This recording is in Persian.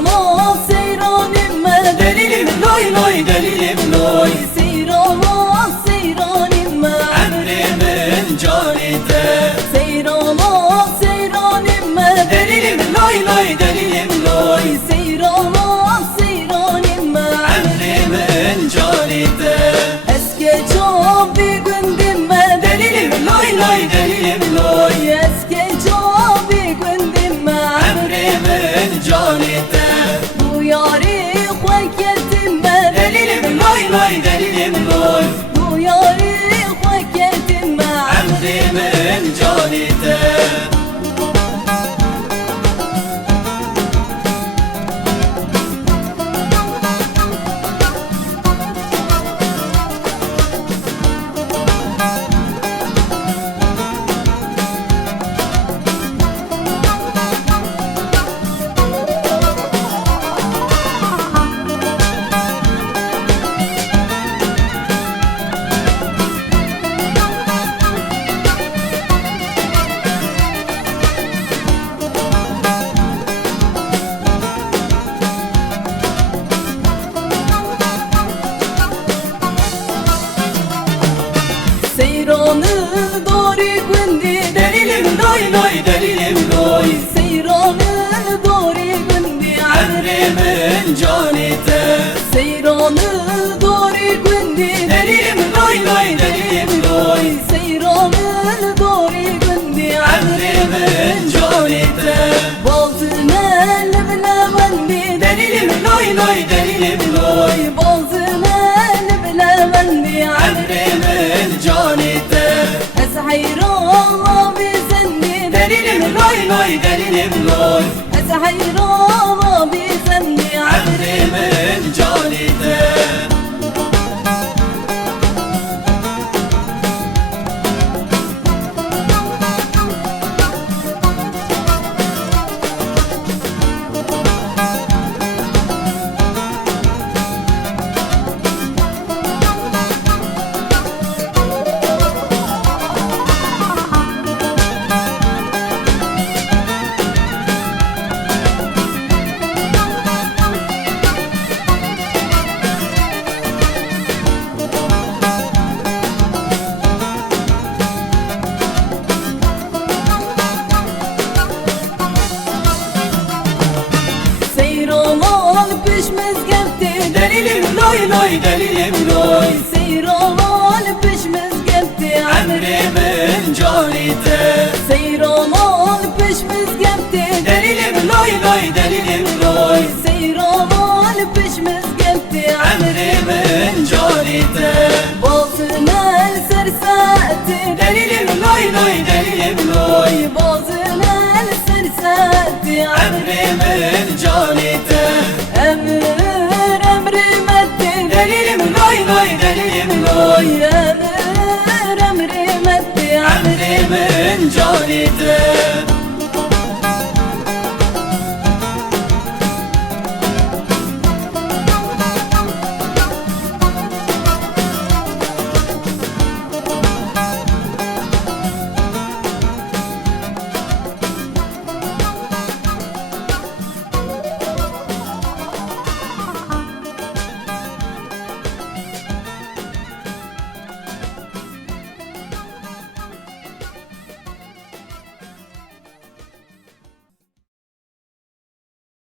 سيرانا سيران ما دليل لوي لوي دليل لوي سيرانا سيران ما عمري من جانيته سيرانا سيران ما دليل لوي لوي دليل لوي سيرانا سيران ما عمري من جانيته اسكي جابي قندم ما دليل لوي لوي دليل لوي اسكي جابي قندم ما عمري من جانيته وياري خوك يتم دليل لوي لوي دليل لوي وياري خوك يتم عمري من جانيته سيرانı doğru gündü دليل لوي لوي دليل لوي سيرانı doğru gündü عمري من جانيته سيرانı doğru gündü دليل لوي لوي دليل لوي سيرانı doğru gündü عمري من جانيته Bazına leblevendi دليل لوي لوي دليل لوي Bazına leblevendi عمري من جانيته أزحيرا بزندي دليل لوي لوي دليل لوي أزحيرا بزندي عمري من جانيته سيران بشمز قبتي دليل لوي لوي دليل لوي سيران بشمز قبتي عمري من جانيته سيران بشمز قبتي دليل لوي لوي دليل لوي سيران بشمز قبتي عمري من جانيته Bazına sersati دليل لوي لوي دليل لوي Bazına sersati عمري من جانيته Emri metti دليل لوي لوي دليل لوي Emri metti عمري من جانيته